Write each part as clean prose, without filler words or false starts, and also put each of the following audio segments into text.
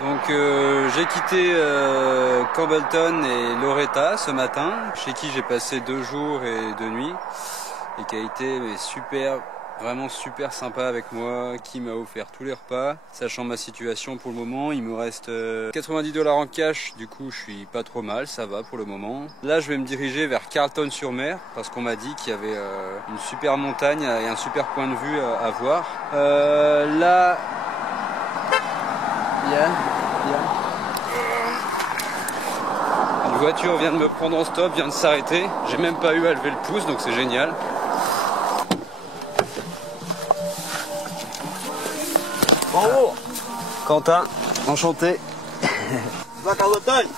Donc j'ai quitté Campbellton et Loretta ce matin, chez qui j'ai passé 2 jours et 2 nuits, et qui a été super, vraiment super sympa avec moi, qui m'a offert tous les repas, sachant ma situation pour le moment. Il me reste 90$ en cash, du coup je suis pas trop mal, ça va pour le moment. Là je vais me diriger vers Carleton-sur-Mer, parce qu'on m'a dit qu'il y avait une super montagne et un super point de vue à voir. Là, une voiture vient de me prendre en stop, vient de s'arrêter. J'ai même pas eu à lever le pouce, donc c'est génial. Bonjour. Quentin, enchanté. Tu vas à Carleton?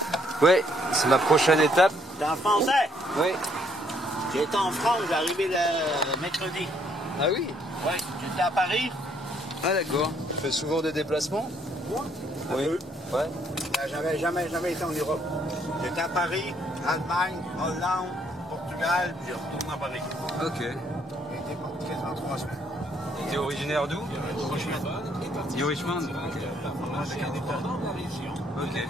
Oui, c'est ma prochaine étape. T'es en français? Oui. J'étais en France, j'ai arrivé le mercredi. Ah oui? Oui. J'étais à Paris. Ah d'accord. Tu fais souvent des déplacements? Moi? Oui. Ouais. J'avais jamais été en Europe. J'étais à Paris, Allemagne, Hollande, Portugal, puis j'ai retourné à Paris. Ok. J'ai été pour quasiment 3 semaines. T'es originaire d'où? Du Richmond. Ok.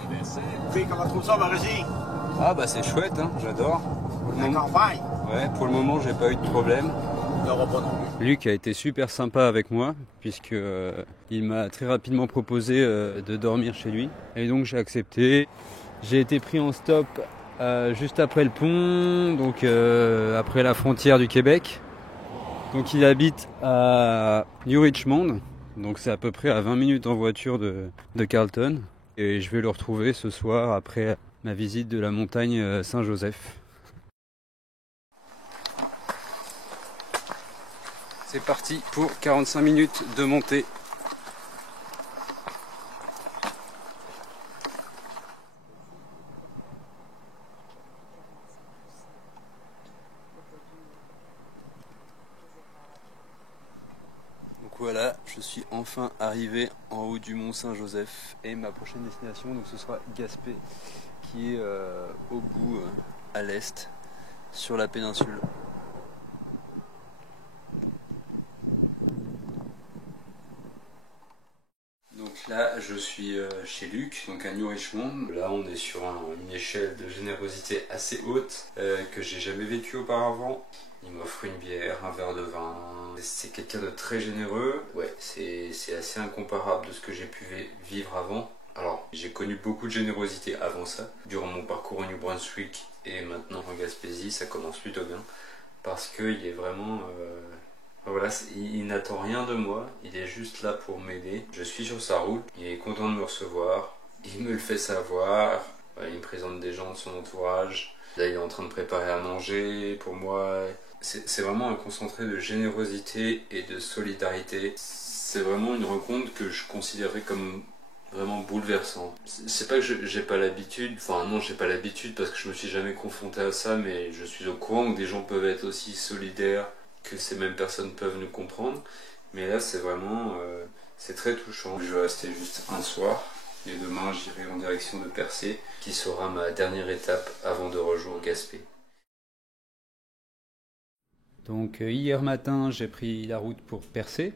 Puis comment tu trouves ça, Marésie? Ah bah c'est chouette, hein, j'adore. La campagne? Ouais, pour le moment j'ai pas eu de problème. Il n'y aura pas non plus. Luc a été super sympa avec moi puisque il m'a très rapidement proposé de dormir chez lui et donc j'ai accepté. J'ai été pris en stop juste après le pont, donc après la frontière du Québec. Donc il habite à New Richmond, donc c'est à peu près à 20 minutes en voiture de Carleton et je vais le retrouver ce soir après ma visite de la montagne Saint-Joseph. C'est parti pour 45 minutes de montée. Donc voilà, je suis enfin arrivé en haut du mont Saint-Joseph et ma prochaine destination, donc ce sera Gaspé, qui est au bout à l'est, sur la péninsule. Donc là, je suis chez Luc, donc à New Richmond. Là, on est sur une échelle de générosité assez haute que j'ai jamais vécue auparavant. Il m'offre une bière, un verre de vin. C'est quelqu'un de très généreux. Ouais, c'est assez incomparable de ce que j'ai pu vivre avant. Alors, j'ai connu beaucoup de générosité avant ça, durant mon parcours au New Brunswick et maintenant en Gaspésie. Ça commence plutôt bien parce qu'il est vraiment... Voilà, il n'attend rien de moi, il est juste là pour m'aider. Je suis sur sa route, il est content de me recevoir, il me le fait savoir, il me présente des gens de son entourage. Là, il est en train de préparer à manger pour moi. C'est vraiment un concentré de générosité et de solidarité. C'est vraiment une rencontre que je considérais comme vraiment bouleversant. C'est pas que j'ai pas l'habitude, enfin non, j'ai pas l'habitude parce que je me suis jamais confronté à ça, mais je suis au courant que des gens peuvent être aussi solidaires, que ces mêmes personnes peuvent nous comprendre, mais là c'est vraiment c'est très touchant. Je vais rester juste un soir et demain j'irai en direction de Percé, qui sera ma dernière étape avant de rejoindre Gaspé. Donc hier matin j'ai pris la route pour Percé.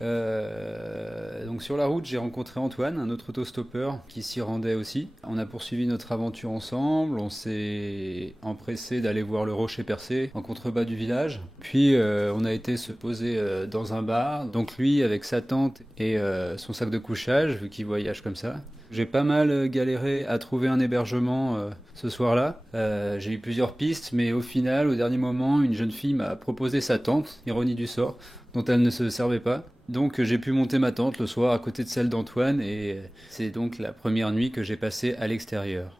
Donc sur la route j'ai rencontré Antoine, un autre autostoppeur qui s'y rendait aussi. On a poursuivi notre aventure ensemble, on s'est empressé d'aller voir le rocher percé en contrebas du village. Puis on a été se poser dans un bar, donc lui avec sa tente et son sac de couchage vu qu'il voyage comme ça. J'ai pas mal galéré à trouver un hébergement ce soir-là. J'ai eu plusieurs pistes, mais au final, au dernier moment, une jeune fille m'a proposé sa tente, ironie du sort, dont elle ne se servait pas. Donc j'ai pu monter ma tente le soir à côté de celle d'Antoine et c'est donc la première nuit que j'ai passée à l'extérieur.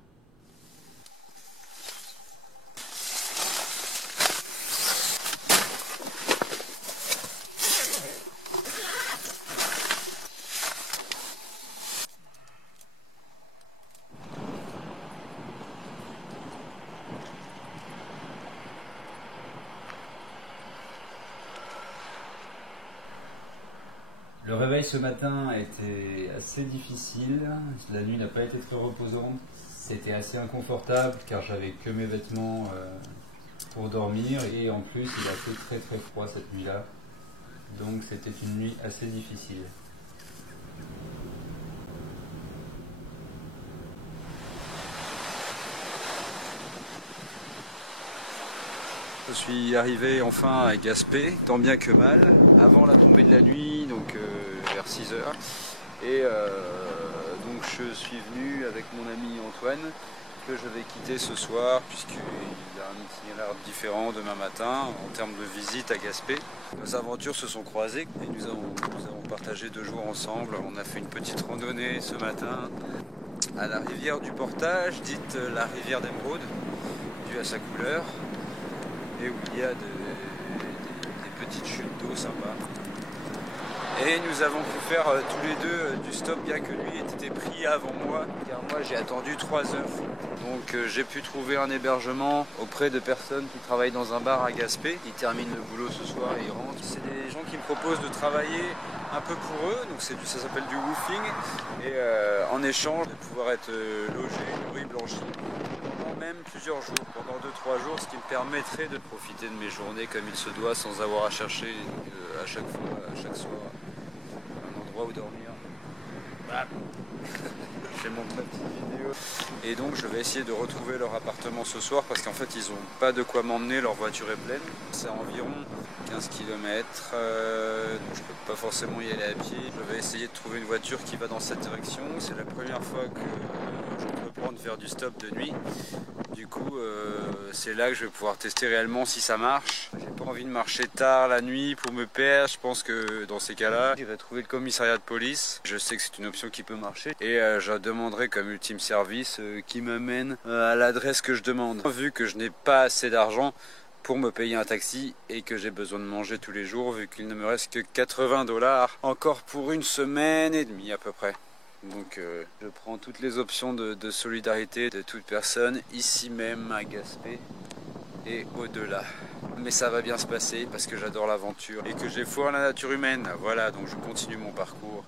Le réveil ce matin a été assez difficile, la nuit n'a pas été très reposante, c'était assez inconfortable car j'avais que mes vêtements pour dormir et en plus il a fait très très froid cette nuit-là, donc c'était une nuit assez difficile. suis arrivé enfin à Gaspé, tant bien que mal, avant la tombée de la nuit, donc vers 6 h. Et donc je suis venu avec mon ami Antoine, que je vais quitter ce soir, puisqu'il a un itinéraire différent demain matin en termes de visite à Gaspé. Nos aventures se sont croisées et nous avons partagé 2 jours ensemble. On a fait une petite randonnée ce matin à la rivière du Portage, dite la rivière d'Émeraude, due à sa couleur, et où il y a des petites chutes d'eau sympas. Et nous avons pu faire tous les deux du stop, bien que lui ait été pris avant moi, car moi j'ai attendu 3 heures. Donc j'ai pu trouver un hébergement auprès de personnes qui travaillent dans un bar à Gaspé. Ils terminent le boulot ce soir et ils rentrent. C'est des gens qui me proposent de travailler un peu pour eux, donc ça s'appelle du woofing. Et en échange de pouvoir être logé, nourri, blanchi, pendant même plusieurs jours, pendant 2-3 jours, ce qui me permettrait de profiter de mes journées comme il se doit, sans avoir à chercher à chaque soir un endroit où dormir. Voilà. J'ai mon petite vidéo. Et donc je vais essayer de retrouver leur appartement ce soir, parce qu'en fait ils n'ont pas de quoi m'emmener, leur voiture est pleine. C'est environ 15 km, donc je peux pas forcément y aller à pied. Je vais essayer de trouver une voiture qui va dans cette direction. C'est la première fois que j'entreprends de faire du stop de nuit. Du coup c'est là que je vais pouvoir tester réellement si ça marche. J'ai pas envie de marcher tard la nuit pour me perdre. Je pense que dans ces cas-là, j'irai trouver le commissariat de police. Je sais que c'est une option qui peut marcher. Et je demanderai comme ultime service qui m'amène à l'adresse que je demande. Vu que je n'ai pas assez d'argent pour me payer un taxi et que j'ai besoin de manger tous les jours, vu qu'il ne me reste que 80 $ encore pour 1 semaine et demie à peu près. Donc je prends toutes les options de solidarité de toute personne, ici même à Gaspé et au-delà. Mais ça va bien se passer parce que j'adore l'aventure et que j'ai foi en la nature humaine. Voilà, donc je continue mon parcours.